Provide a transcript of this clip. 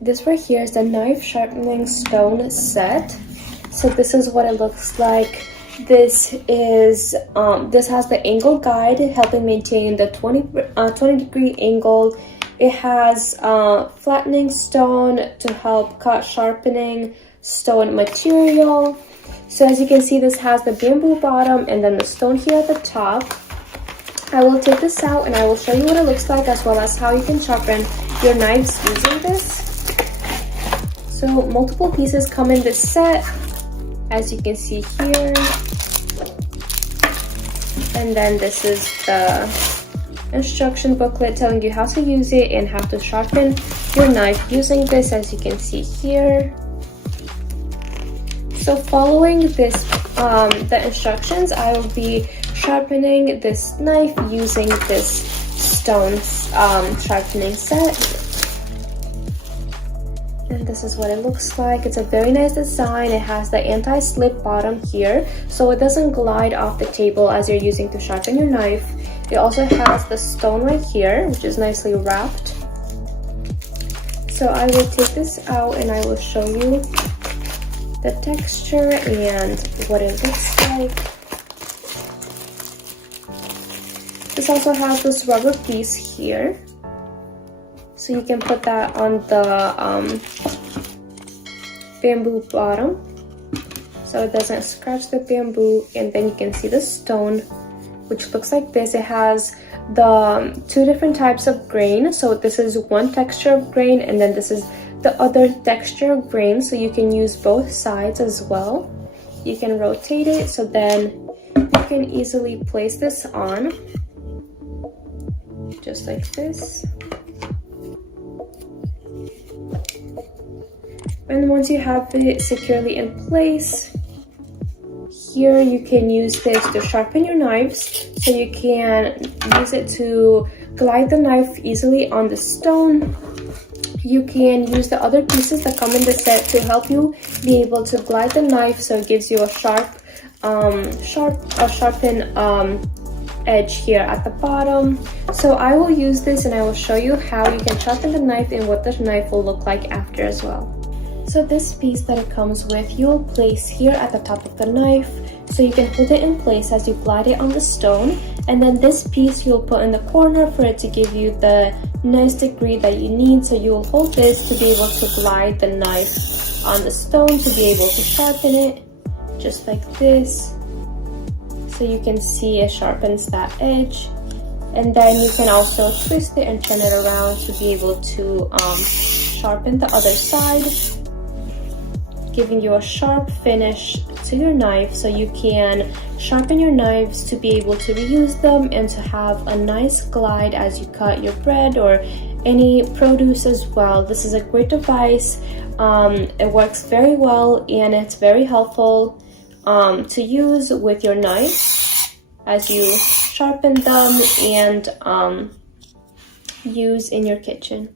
This right here is the knife sharpening stone set. So this is what it looks like. This is this has the angle guide helping maintain the 20 degree angle. It has flattening stone to help cut sharpening stone material. So as you can see, this has the bamboo bottom and then the stone here at the top. I will take this out and I will show you what it looks like, as well as how you can sharpen your knives using this. So multiple pieces come in this set, as you can see here. And then this is the instruction booklet telling you how to use it and how to sharpen your knife using this, as you can see here. So following this, the instructions, I will be sharpening this knife using this stone sharpening set. And this is what it looks like. It's a very nice design. It has the anti-slip bottom here, so it doesn't glide off the table as you're using to sharpen your knife. It also has the stone right here, which is nicely wrapped. So I will take this out and I will show you the texture and what it looks like. This also has this rubber piece here, so you can put that on the bamboo bottom so it doesn't scratch the bamboo. And then you can see the stone, which looks like this. It has the two different types of grain. So this is one texture of grain, and then this is the other texture of grain, so you can use both sides as well. You can rotate it, so then you can easily place this on just like this. And once you have it securely in place, here you can use this to sharpen your knives. So you can use it to glide the knife easily on the stone. You can use the other pieces that come in the set to help you be able to glide the knife, so it gives you a sharpened edge here at the bottom. So I will use this and I will show you how you can sharpen the knife and what the knife will look like after as well. So this piece that it comes with, you will place here at the top of the knife, so you can hold it in place as you glide it on the stone. And then this piece you'll put in the corner for it to give you the nice degree that you need. So you will hold this to be able to glide the knife on the stone, to be able to sharpen it just like this. So you can see it sharpens that edge. And then you can also twist it and turn it around to be able to sharpen the other side, giving you a sharp finish to your knife, so you can sharpen your knives to be able to reuse them and to have a nice glide as you cut your bread or any produce as well. This is a great device. It works very well and it's very helpful to use with your knives as you sharpen them and use in your kitchen.